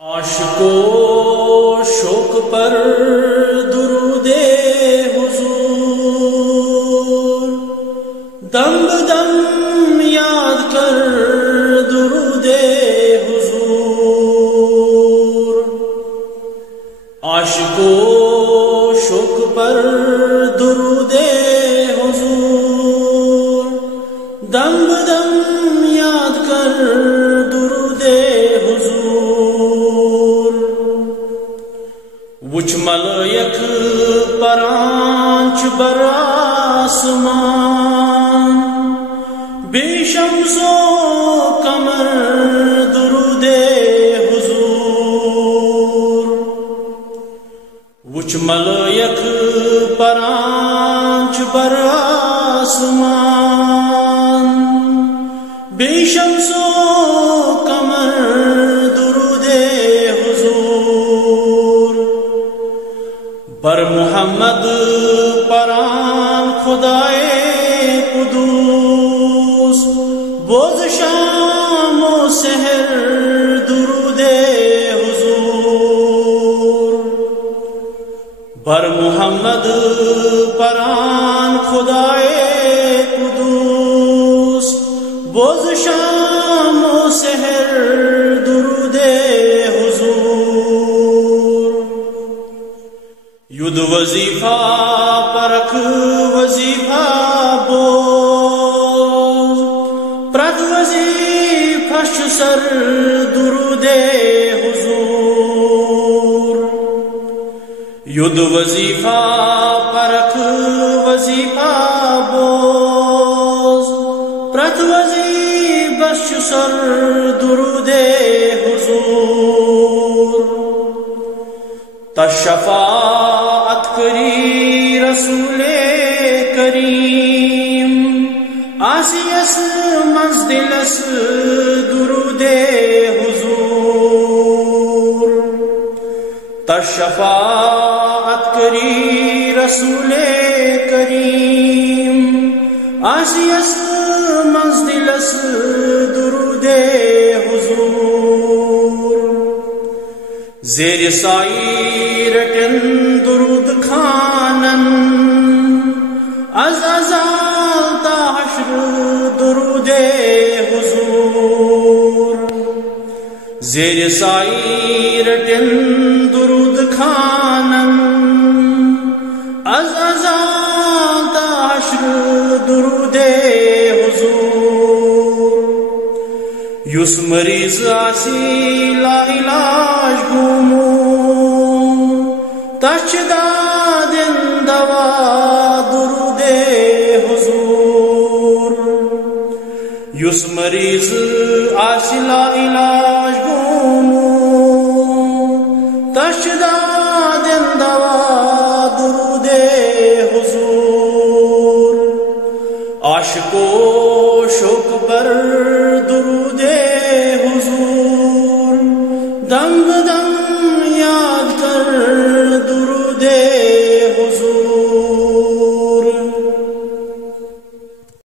عاشقو شوق پر درود حضور، دم بدم یاد کر درود حضور۔ عاشقو شوق پر درود حضور، دم بدم یاد کر درود حضور۔ وچ ملائک پرانچ بر آسمان، بے شمس و قمر درود حضور۔ وچ ملائک پرانچ بر آسمان، بے شمس و قمر درود حضور۔ بر محمد پران خدائے قدوس، بوز شام و سحر درود حضور۔ بر محمد پران خدائے قدوس، بوز شام و سحر درود حضور۔ ید وظیفہ پرک وظیفہ بوز، پرت وظیفہ سر درود حضور۔ ید وظیفہ پرک وظیفہ بوز، پرت وظیفہ سر درود حضور۔ تشفاعت کری رسول کریم، آسیس منزلس درود حضور۔ تشفاعت کری رسول کریم، آسیس منزلس درود حضور۔ زیر سائی رٹن درود خانن، از ازال تا حشر درود حضور۔ زیر سائی رٹن درود خانن، از ازال تا حشر درود حضور۔ یس مریض آسی لا علاج گومو، تچ دادن دوا درود حضور۔ یس مریض آسی لا علاج گومو، تچ دادن دوا درود حضور۔ عاشقو شوق پر درود حضور، دم بدم